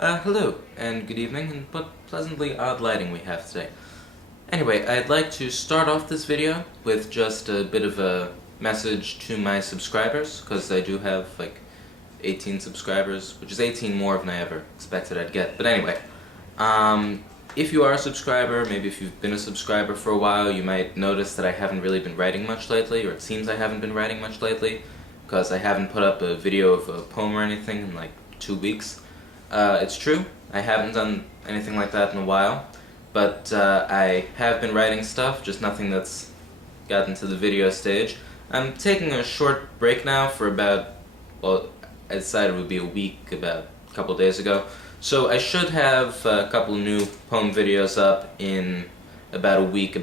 Hello, and good evening, and what pleasantly odd lighting we have today. Anyway, I'd like to start off this video with just a bit of a message to my subscribers, because I do have, 18 subscribers, which is 18 more than I ever expected I'd get. But anyway, if you are a subscriber, maybe if you've been a subscriber for a while, you might notice that I haven't really been writing much lately, or it seems I haven't been writing much lately, because I haven't put up a video of a poem or anything in, 2 weeks. It's true, I haven't done anything like that in a while, but I have been writing stuff, just nothing that's gotten to the video stage. I'm taking a short break now for about, well, I decided it would be a week about a couple days ago, so I should have a couple new poem videos up in about a week.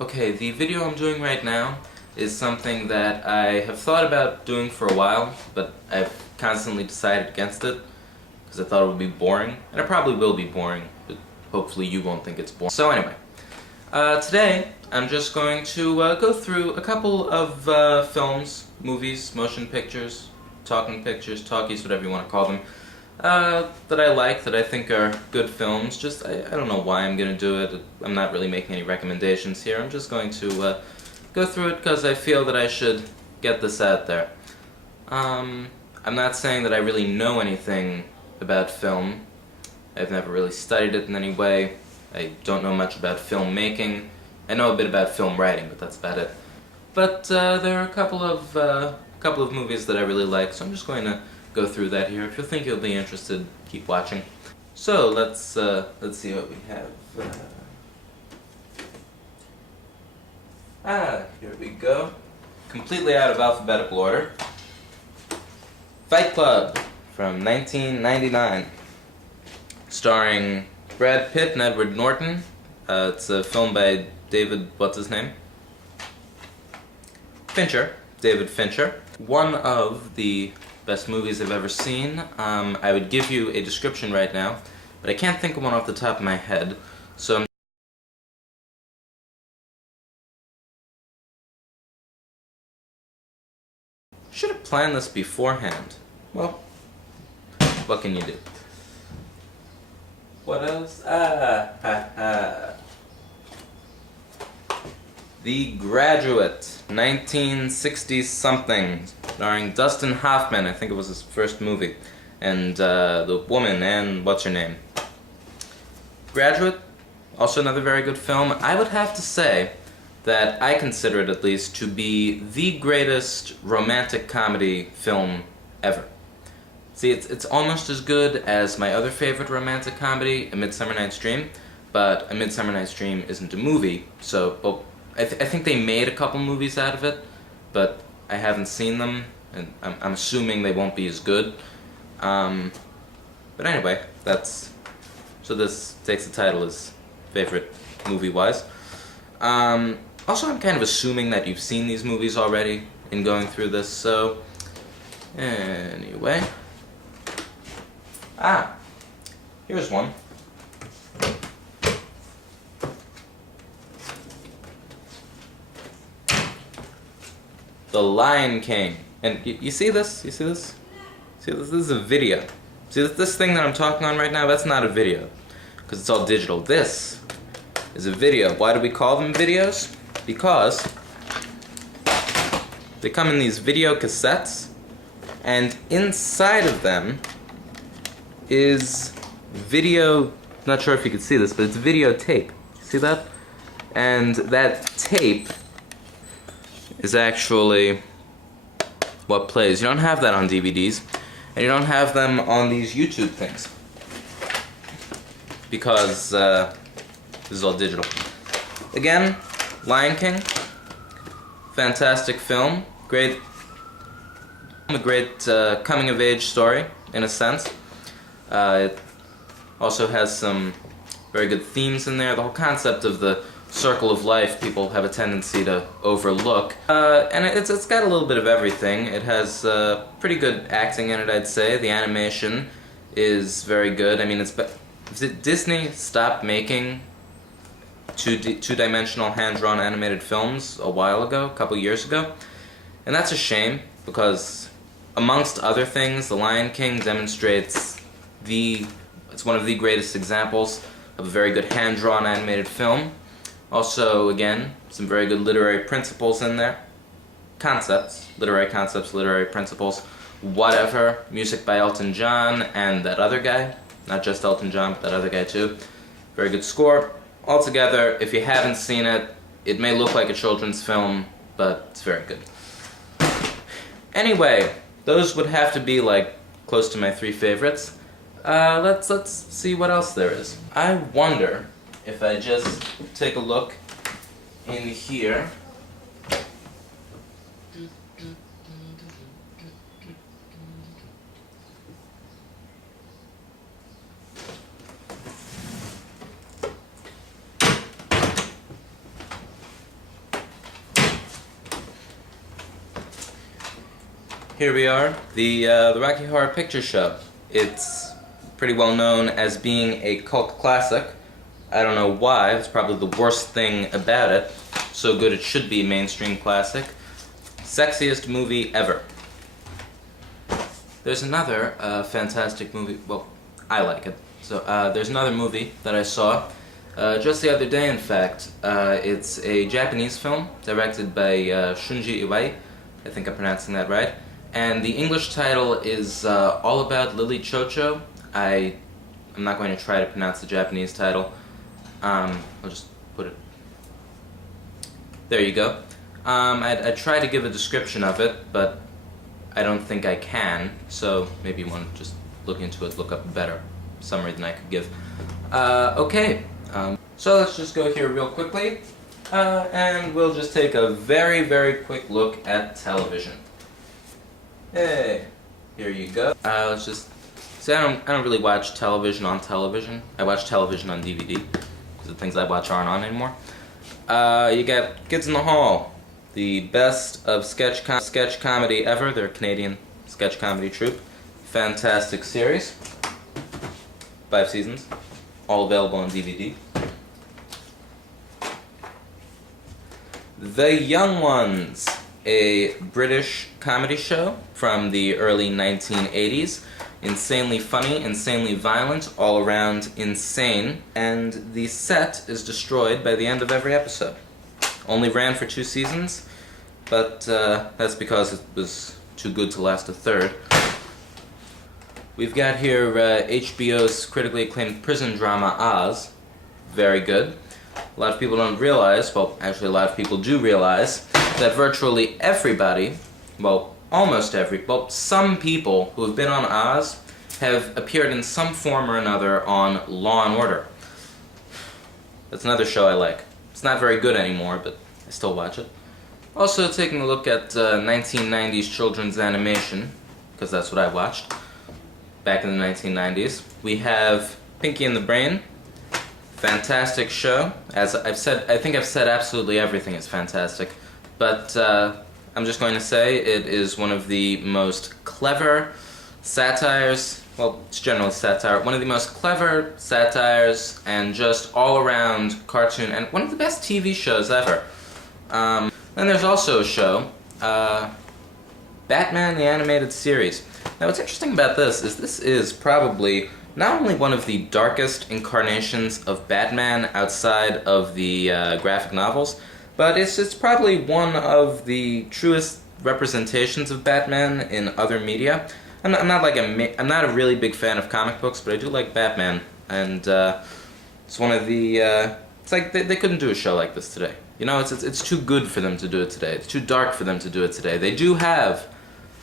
Okay, the video I'm doing right now is something that I have thought about doing for a while, but I've constantly decided against it, because I thought it would be boring, and it probably will be boring, but hopefully you won't think it's boring. So anyway, today I'm just going to go through a couple of films, movies, motion pictures, talkies, whatever you want to call them, that I like, that I think are good films. Just, I don't know why I'm going to do it. I'm not really making any recommendations here. I'm just going to go through it because I feel that I should get this out there. I'm not saying that I really know anything about film. I've never really studied it in any way. I don't know much about filmmaking. I know a bit about film writing, but that's about it. But there are a couple of movies that I really like, so I'm just going to go through that here. If you think you'll be interested, keep watching. So let's see what we have. Here we go. Completely out of alphabetical order. Fight Club from 1999, starring Brad Pitt and Edward Norton. It's a film by David, what's his name? Fincher. David Fincher. One of the best movies I've ever seen. I would give you a description right now, but I can't think of one off the top of my head, so should have planned this beforehand. Well, what can you do? What else? The Graduate, 1960-something, starring Dustin Hoffman. I think it was his first movie. And the woman, and what's her name? Graduate, also another very good film. I would have to say that I consider it, at least, to be the greatest romantic comedy film ever. See, it's almost as good as my other favorite romantic comedy, A Midsummer Night's Dream, but A Midsummer Night's Dream isn't a movie, so, well, I think they made a couple movies out of it, but I haven't seen them, and I'm assuming they won't be as good. But anyway, so this takes the title as favorite movie-wise. Also, I'm kind of assuming that you've seen these movies already in going through this, so anyway. Here's one. The Lion King. And you see this? You see this? See this? This is a video. See this thing that I'm talking on right now? That's not a video, because it's all digital. This is a video. Why do we call them videos? Because they come in these video cassettes, and inside of them is video, not sure if you can see this, but it's videotape. See that? And that tape is actually what plays. You don't have that on DVDs, and you don't have them on these YouTube things, because this is all digital. Again, Lion King, fantastic film, a great coming-of-age story, in a sense. It also has some very good themes in there. The whole concept of the circle of life people have a tendency to overlook. And it's got a little bit of everything. It has pretty good acting in it, I'd say. The animation is very good. I mean, Disney stopped making two-dimensional hand-drawn animated films a while ago, a couple years ago. And that's a shame, because amongst other things, The Lion King demonstrates It's one of the greatest examples of a very good hand-drawn animated film. Also, again, some very good literary principles in there. Literary concepts, literary principles, whatever. Music by Elton John and that other guy. Not just Elton John, but that other guy too. Very good score. Altogether, if you haven't seen it, it may look like a children's film, but it's very good. Anyway, those would have to be like close to my 3 favorites. Let's see what else there is. I wonder if I just take a look in here. Here we are, the Rocky Horror Picture Show. It's pretty well known as being a cult classic. I don't know why, it's probably the worst thing about it. So good it should be a mainstream classic. Sexiest movie ever. There's another fantastic movie, well, I like it. So there's another movie that I saw just the other day, in fact. It's a Japanese film directed by Shunji Iwai. I think I'm pronouncing that right. And the English title is All About Lily Chocho. I'm not going to try to pronounce the Japanese title. I'll just put it... There you go. I try to give a description of it, but I don't think I can, so maybe you want to just look into it, look up a better summary than I could give. Okay, so let's just go here real quickly, and we'll just take a very, very quick look at television. Hey, here you go. Let's just see. I don't really watch television on television. I watch television on DVD because the things I watch aren't on anymore. You got Kids in the Hall, the best of sketch comedy ever. They're a Canadian sketch comedy troupe. Fantastic series. 5 seasons, all available on DVD. The Young Ones, a British comedy show from the early 1980s. Insanely funny, insanely violent, all around insane, and the set is destroyed by the end of every episode. Only ran for 2 seasons, but that's because it was too good to last a third. We've got here HBO's critically acclaimed prison drama Oz. Very good. A lot of people don't realize, well, actually a lot of people do realize, that virtually everybody, well, almost some people who have been on Oz have appeared in some form or another on Law and Order. That's another show I like. It's not very good anymore, but I still watch it. Also taking a look at 1990s children's animation, because that's what I watched back in the 1990s. We have Pinky and the Brain. Fantastic show. As I've said, I think I've said absolutely everything is fantastic, but I'm just going to say it is one of the most clever satires, well, it's generally satire, one of the most clever satires and just all-around cartoon, and one of the best TV shows ever. Then there's also a show, Batman the Animated Series. Now what's interesting about this is probably not only one of the darkest incarnations of Batman outside of the graphic novels, but it's probably one of the truest representations of Batman in other media. I'm not a really big fan of comic books, but I do like Batman, and it's one of the it's like they couldn't do a show like this today. You know, it's too good for them to do it today. It's too dark for them to do it today. They do have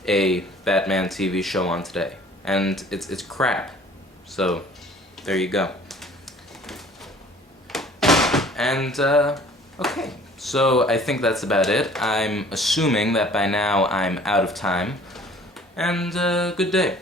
a Batman TV show on today, and it's crap. So there you go. And okay. So I think that's about it. I'm assuming that by now I'm out of time. And good day.